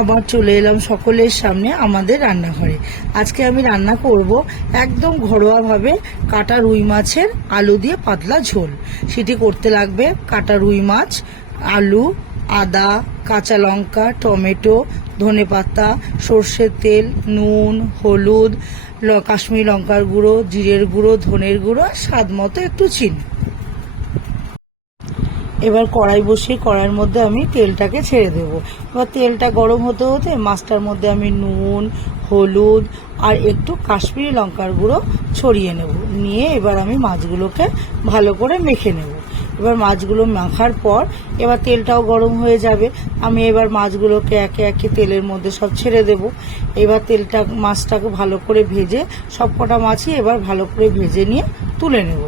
আবার চলে এলাম সকলের সামনে আমাদের রান্নাঘরে। আজকে আমি রান্না করব একদম ঘরোয়াভাবে কাটা রুই মাছের আলু দিয়ে পাতলা ঝোল। সেটি করতে লাগবে কাটা রুই মাছ, আলু, আদা, কাঁচা লঙ্কা, টমেটো, ধনেপাতা, সর্ষের তেল, নুন, হলুদ, কাশ্মীরি লঙ্কার গুঁড়ো, জিরের গুঁড়ো, ধনের গুঁড়ো, স্বাদ মতো একটু চিনি। এবার কড়াই বসিয়ে কড়াইয়ের মধ্যে আমি তেলটাকে ছেড়ে দেব। এবার তেলটা গরম হতে হতে মাছটার মধ্যে আমি নুন, হলুদ আর একটু কাশ্মীরি লঙ্কার গুঁড়ো ছড়িয়ে নেব। নিয়ে এবার আমি মাছগুলোকে ভালো করে মেখে নেব। এবার মাছগুলো মাখার পর এবার তেলটাও গরম হয়ে যাবে। আমি এবার মাছগুলোকে একে একে তেলের মধ্যে সব ছেড়ে দেব। এবার মাছটাকে ভালো করে ভেজে সব কটা মাছই এবার ভালো করে ভেজে নিয়ে তুলে নেব।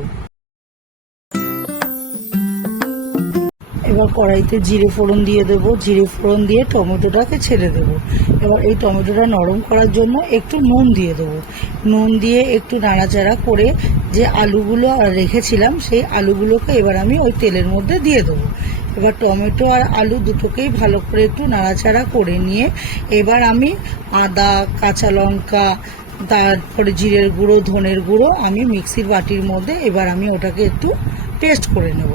এবার কড়াইতে জিরে ফোড়ন দিয়ে দেবো। জিরে ফোড়ন দিয়ে টমেটোটাকে ছেড়ে দেবো। এবার এই টমেটোটা নরম করার জন্য একটু নুন দিয়ে দেবো। নুন দিয়ে একটু নাড়াচাড়া করে যে আলুগুলো রেখেছিলাম সেই আলুগুলোকে এবার আমি ওই তেলের মধ্যে দিয়ে দেবো। এবার টমেটো আর আলু দুটোকেই ভালো করে একটু নাড়াচাড়া করে নিয়ে এবার আমি আদা, কাঁচা লঙ্কা, তারপরে জিরের গুঁড়ো, ধনের গুঁড়ো আমি মিক্সির বাটির মধ্যে এবার আমি ওটাকে একটু পেস্ট করে নেব।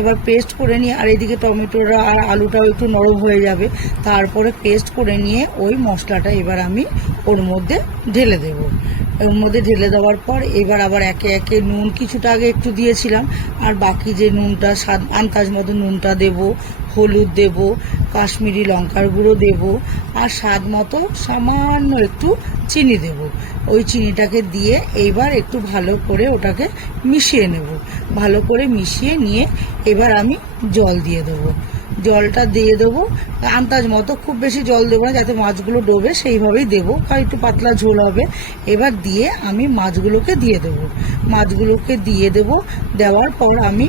এবার পেস্ট করে নিয়ে আর এদিকে টমেটোটা আর আলুটাও একটু নরম হয়ে যাবে। তারপরে পেস্ট করে নিয়ে ওই মশলাটা এবার আমি ওর মধ্যে ঢেলে দেব। ওর মধ্যে ঢেলে দেওয়ার পর এবার আবার একে একে নুন কিছুটা আগে একটু দিয়েছিলাম, আর বাকি যে নুনটা স্বাদ আন্দাজ মতো নুনটা দেব, হলুদ দেব, কাশ্মীরি লঙ্কার গুঁড়ো দেব, আর স্বাদ মতো সামান্য একটু চিনি দেব। ওই চিনিটাকে দিয়ে এইবার একটু ভালো করে ওটাকে মিশিয়ে নেব। ভালো করে মিশিয়ে নিয়ে এবার আমি জল দিয়ে দেবো। জলটা দিয়ে দেবো আন্দাজ মতো, খুব বেশি জল দেবো না যাতে মাছগুলো ডোবে, সেইভাবেই দেবো, কারণ একটু পাতলা ঝোল হবে। এবার দিয়ে আমি মাছগুলোকে দিয়ে দেবো। মাছগুলোকে দিয়ে দেবো, দেওয়ার পর আমি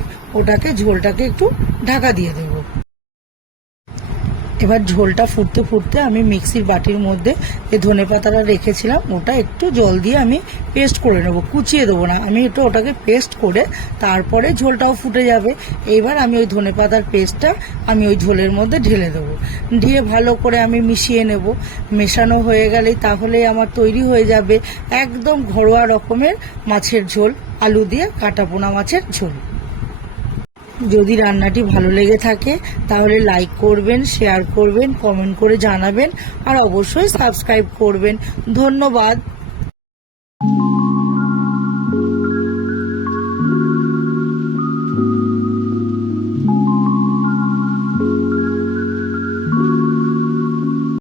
ঝোলটাকে একটু ঢাকা দিয়ে দেবো। এবার ঝোলটা ফুটতে ফুটতে আমি মিক্সির বাটির মধ্যে যে ধনেপাতাটা রেখেছিলাম ওটা একটু জল দিয়ে আমি পেস্ট করে নেব, কুচিয়ে দেবো না, আমি একটু ওটাকে পেস্ট করে তারপরে ঝোলটাও ফুটে যাবে। এইবার আমি ওই ধনেপাতার পেস্টটা আমি ওই ঝোলের মধ্যে ঢেলে দেবো। দিয়ে ভালো করে আমি মিশিয়ে নেব। মেশানো হয়ে গেলেই তাহলেই আমার তৈরি হয়ে যাবে একদম ঘরোয়া রকমের মাছের ঝোল, আলু দিয়ে কাটা পোনা মাছের ঝোল। যদি রান্নাটি ভালো লেগে থাকে তাহলে লাইক করবেন, শেয়ার করবেন, কমেন্ট করে জানাবেন, আর অবশ্যই সাবস্ক্রাইব করবেন। ধন্যবাদ।